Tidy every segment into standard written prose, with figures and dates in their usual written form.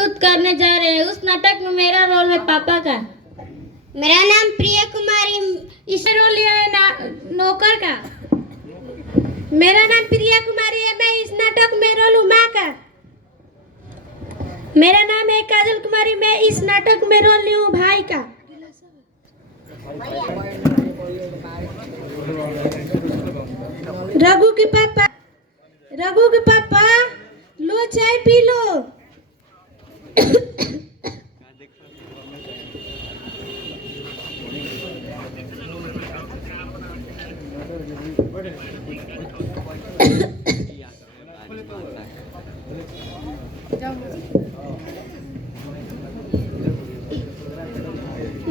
प्रस्तुत करने जा रहे हैं। उस नाटक में मेरा रोल है पापा का। मेरा नाम प्रिया कुमारी, इसमें रोल लिया है नौकर का। मेरा नाम प्रिया कुमारी है, मैं इस नाटक में रोल हूँ माँ का। मेरा नाम है काजल कुमारी, मैं इस नाटक में रोल ली हूँ भाई का। रघु के पापा लो चाय पी लो।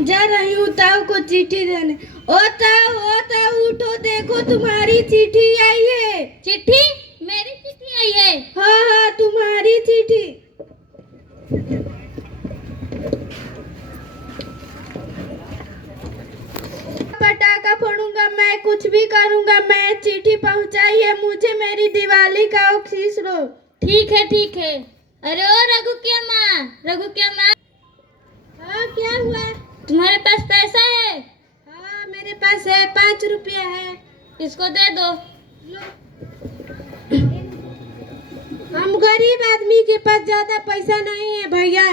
जा रही हूँ ताऊ को चिट्ठी देने। ओ ताऊ उठो, देखो तुम्हारी चिट्ठी आई है। चिट्ठी? मेरी चिट्ठी आई है? हाँ तुम्हारी चिट्ठी। पटाखा फोड़ूंगा मैं, कुछ भी करूंगा मैं, चिट्ठी पहुंचाई है मुझे मेरी दिवाली का ऑफिस रो। ठीक है। अरे ओ रघु क्या माँ। हाँ क्या हुआ? तुम्हारे पास पैसा है? हाँ मेरे पास है, 5 रुपया है। इसको दे दो। हम गरीब आदमी के पास ज्यादा पैसा नहीं है भैया,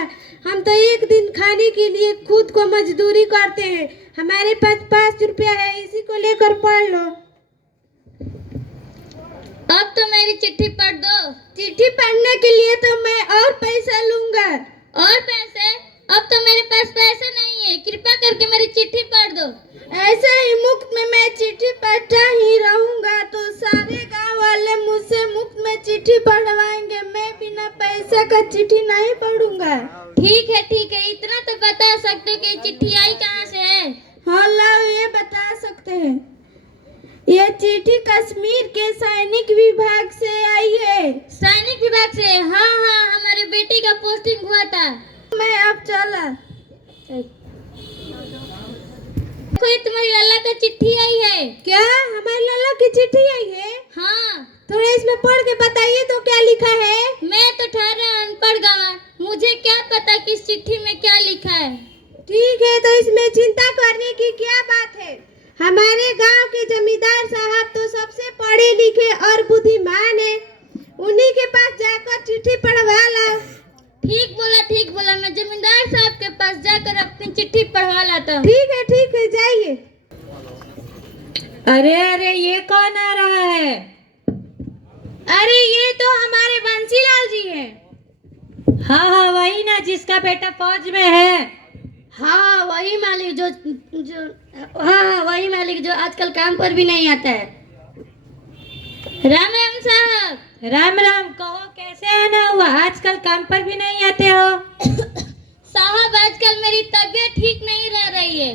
हम तो एक दिन खाने के लिए खुद को मजदूरी करते हैं। हमारे पास 5 रुपया है, इसी को लेकर पढ़ लो। अब तो मेरी चिट्ठी पढ़ दो। चिट्ठी पढ़ने के लिए तो मैं और पैसा लूंगा। और पैसे? अब तो मेरे पास पैसे नहीं है, कृपया करके मेरी चिट्ठी पढ़ दो। ऐसे ही मुफ्त में मैं चिट्ठी पढ़ता ही रहूंगा तो सारे गांव वाले मुझसे मुफ्त में चिट्ठी पढ़वाएंगे। मैं बिना पैसे का चिट्ठी नहीं पढ़ूंगा। ठीक है, इतना तो बता सकते हो कि चिट्ठी आई कहाँ से है? हाँ लाओ, ये बता सकते हैं। ये चिट्ठी कश्मीर के सैनिक विभाग से आई है। सैनिक विभाग से? हाँ हमारे बेटी का पोस्टिंग हुआ था। मैं अब चला। कोई तुम्हारी लल्ला का चिट्ठी आई है? क्या हमारी लल्ला की चिट्ठी आई है? हाँ। थोड़ा इसमें पढ़ के बताइए तो क्या लिखा है? मैं तो ठहरा अनपढ़ गंवा, मुझे क्या पता कि इस चिट्ठी में क्या लिखा है। ठीक है, तो इसमें चिंता करने की क्या बात है। हमारे गांव के जमींदार साहब तो सबसे पढ़े लिखे और बुद्धिमान है, उन्हीं के पास जाकर चिट्ठी पढ़वा ला। ठीक बोला, मैं जमींदार साहब के पास जाकर अपनी चिट्ठी पढ़वा लाता हूँ। ठीक है जाइए। अरे ये कौन आ रहा है? अरे ये तो हमारे बंसीलाल जी हैं। हाँ वही ना, जिसका बेटा फौज में है। हाँ वही मालिक जो आजकल काम पर भी नहीं आता है। राम साहब। राम कहो, कैसे आना हुआ? आजकल काम पर भी नहीं आते हो? साहब आजकल मेरी तबीयत ठीक नहीं रह रही है।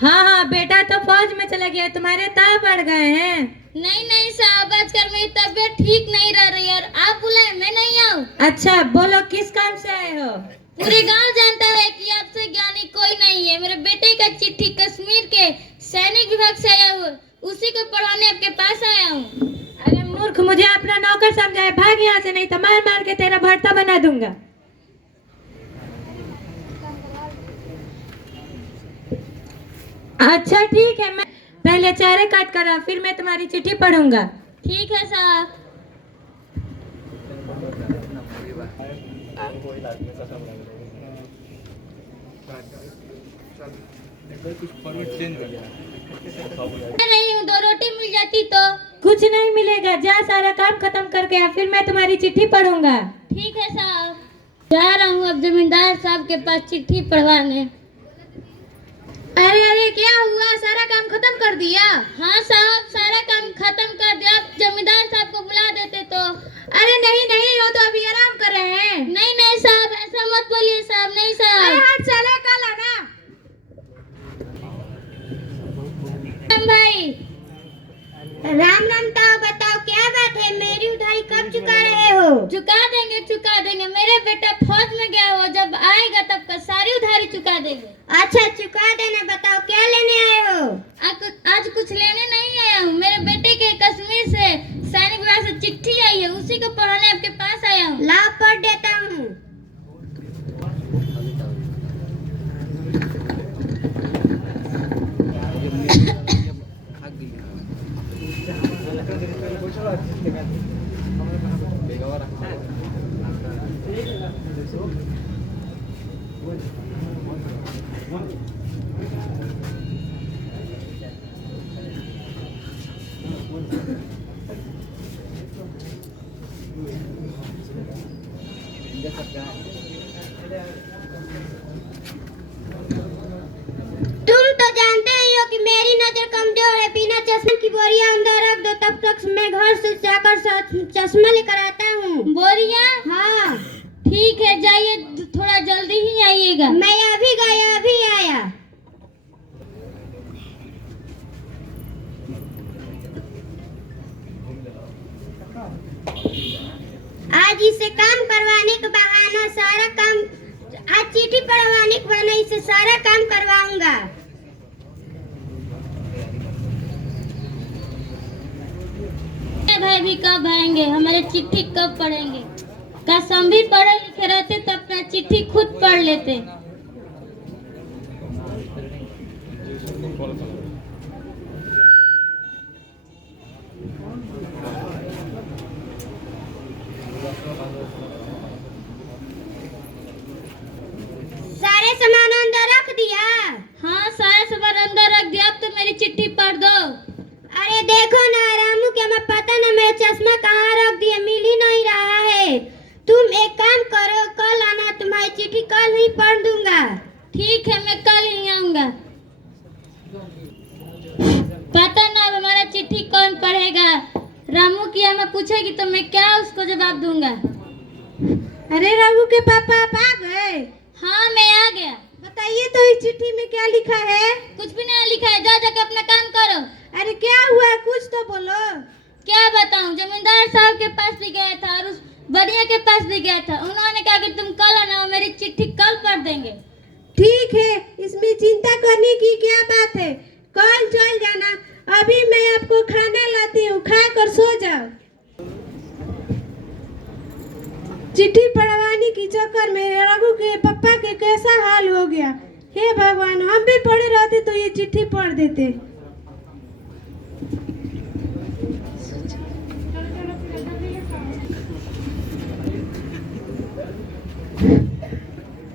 हाँ बेटा तो फौज में चला गया, तुम्हारे ताव बढ़ गए हैं। नहीं साहब, आजकल मेरी तबीयत ठीक नहीं रह रही है और आप बुलाए मैं नहीं आऊँ। अच्छा बोलो, किस काम से आए हो? पूरे गांव जानता है कि आपसे ज्ञानी कोई नहीं है। मेरे बेटे का चिट्ठी कश्मीर के सैनिक विभाग से आया हुआ, उसी को पढ़ाने आपके पास आया हूँ। अरे मूर्ख, मुझे अपना नौकर समझाए, भाग यहाँ से, नहीं तो मार के तेरा भर्ता बना दूंगा। अच्छा ठीक है, मैं पहले चारे काट कर फिर मैं तुम्हारी चिट्ठी पढ़ूंगा। ठीक है साहब। नहीं हूँ, 2 रोटी मिल जाती तो। कुछ नहीं मिलेगा, जा सारा काम खत्म करके आ, फिर मैं तुम्हारी चिट्ठी पढ़ूंगा। ठीक है साहब, जा रहा हूँ अब जमींदार साहब के पास चिट्ठी पढ़वाने। अरे क्या हुआ, सारा काम खत्म कर दिया? हाँ साहब, सारा काम खत्म कर दिया। आप जमींदार साहब को बुला देते तो। अरे नहीं वो तो अभी आराम कर रहे हैं। नहीं साहब, ऐसा मत बोलिए साहब। नहीं साहब। अरे हट साले, कल आना। भाई राम ताऊ, बताओ क्या बात है, मेरी उधारी कब चुका रहे हो? चुका देंगे। मेरे बेटा फौज में गया हो, जब आएगा तब का सारी उधारी चुका देंगे। अच्छा चुका देना, बताओ क्या लेने आए हो? आज कुछ लेने नहीं आया हूँ, मेरे बेटे के कश्मीर से सैनिक विभाग से चिट्ठी आई है, उसी को पढ़ाने आपके पास आया हूँ। ला पढ़ देता हूँ। तुम तो जानते ही हो कि मेरी नजर कमजोर है। बिना चश्मे की बोरिया अंदर रख दो, तब तक मैं घर से जाकर चश्मा लेकर आता हूँ। बोरिया? हाँ ठीक है, जाइए, थोड़ा जल्दी ही आइएगा। मैं अभी गया, अभी आया। आज इसे काम करवाने के बहाना सारा काम, आज चिट्ठी पढ़वाने के बहाना इसे सारा काम करवाऊंगा। भाई भी कब आएंगे, हमारे चिट्ठी कब पढ़ेंगे? काश हम भी पढ़े लिखे रहते तो अपना चिट्ठी खुद पढ़ लेते। सारे सामान अंदर रख दिया? हाँ, सारा सामान अंदर रख दिया। अब तो मेरी चिट्ठी पढ़ दो। अरे देखो ना रामू, क्या मैं पता ना मेरा चश्मा कहाँ रख दिया, मिल ही नहीं रहा है। तुम एक काम करो, कल आना, तुम्हारी चिट्ठी कल ही पढ़ दूंगा। ठीक है, मैं कल ही आऊंगा। पता ना अब हमारा चिट्ठी कौन पढ़ेगा। रामू की हमें पूछेगी तो मैं क्या उसको जवाब दूंगा। अरे रामू के पापा आप आ गए? हाँ, मैं आ गया। बताइए तो इस चिट्ठी में क्या लिखा है? कुछ भी नहीं लिखा है, जा जाके अपना काम करो। अरे क्या हुआ, कुछ तो बोलो। क्या बताऊं, जमींदार साहब के पास भी गया था और उस बढ़िया के पास भी गया था। उन्होंने कहा कि तुम कल आना, मेरी चिट्ठी कल पढ़ देंगे। ठीक है, इसमें चिंता करने की क्या बात है, कल चल जाना। अभी मैं आपको खाना लाती हूँ, खा कर सो जाओ। चिट्ठी पढ़वाने की चक्कर में रघु के पापा के कैसा हाल हो गया। हे भगवान, हम भी पढ़े रहते तो ये चिट्ठी पढ़ देते।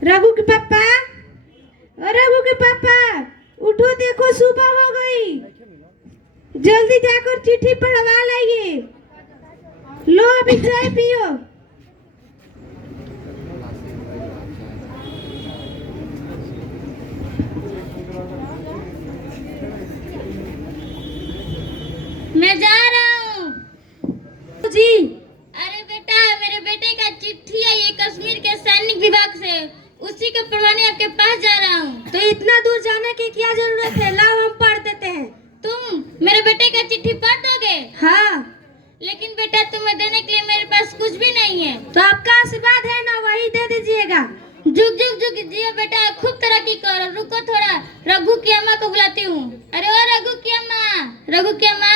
रघु के पापा, रघु के पापा उठो, देखो सुबह हो गई। जल्दी जाकर चिट्ठी पढ़वा लाइए। लो अभी चाय पियो। मैं जा रहा हूँ जी। अरे बेटा, मेरे बेटे का चिट्ठी आई है कश्मीर के सैनिक विभाग से, उसी को पढ़वाने आपके पास जा रहा हूँ। तो इतना दूर जाने की क्या जरूरत है, लाओ हम पढ़ देते हैं। तुम मेरे बेटे का चिट्ठी पढ़ दोगे? हाँ। लेकिन बेटा, तुम्हें देने के लिए मेरे पास कुछ भी नहीं है। तो आपका आशीर्वाद है ना, वही दे दीजिएगा। जुग जुग जुग जियो बेटा, खूब तरक्की करो। रुको थोड़ा, रघु की अम्मा को बुलाती हूँ। अरे ओ रघु की अम्मा, रघु की अम्मा।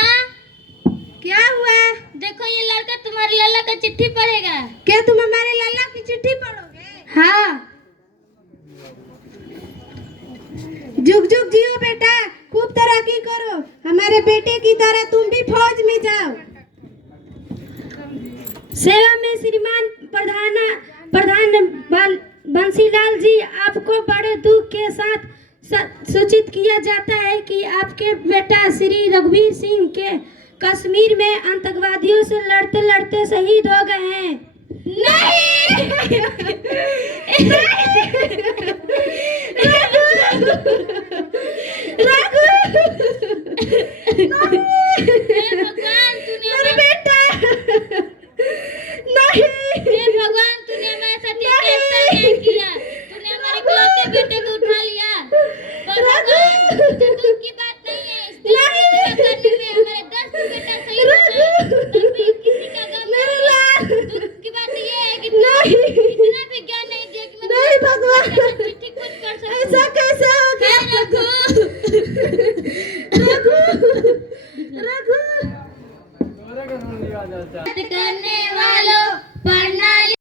क्या हुआ? देखो, ये लड़का तुम्हारे लल्ला का चिट्ठी पढ़ेगा। क्या तुम हमारे लल्ला की चिट्ठी पढ़ोगे? हाँ। जुग जुग जियो बेटा, खूब तरक्की करो। हमारे बेटे की तरह तुम भी फौज में जाओ। सेवा में श्रीमान प्रधान बंसीलाल जी, आपको बड़े दुख के साथ सूचित किया जाता है कि आपके बेटा श्री रघुवीर सिंह के कश्मीर में आतंकवादियों से लड़ते लड़ते शहीद हो गए हैं। नहीं! रघु! भगवान, तूने मेरा बेटा! नहीं! हे भगवान, तूने हमारे साथ ये कैसा न्याय किया? तूने हमारे इकलौते बेटे को उठा लिया। पर भगवान, तो दुख की बात नहीं है। इस देश की सेवा करने में हमारे 10 बेटा शहीद हो गए, तब भी किसी का गम नहीं है। दुख की बात ये है कि इतना भी ज्ञान नहीं दिया कि मैं नहीं भगवान।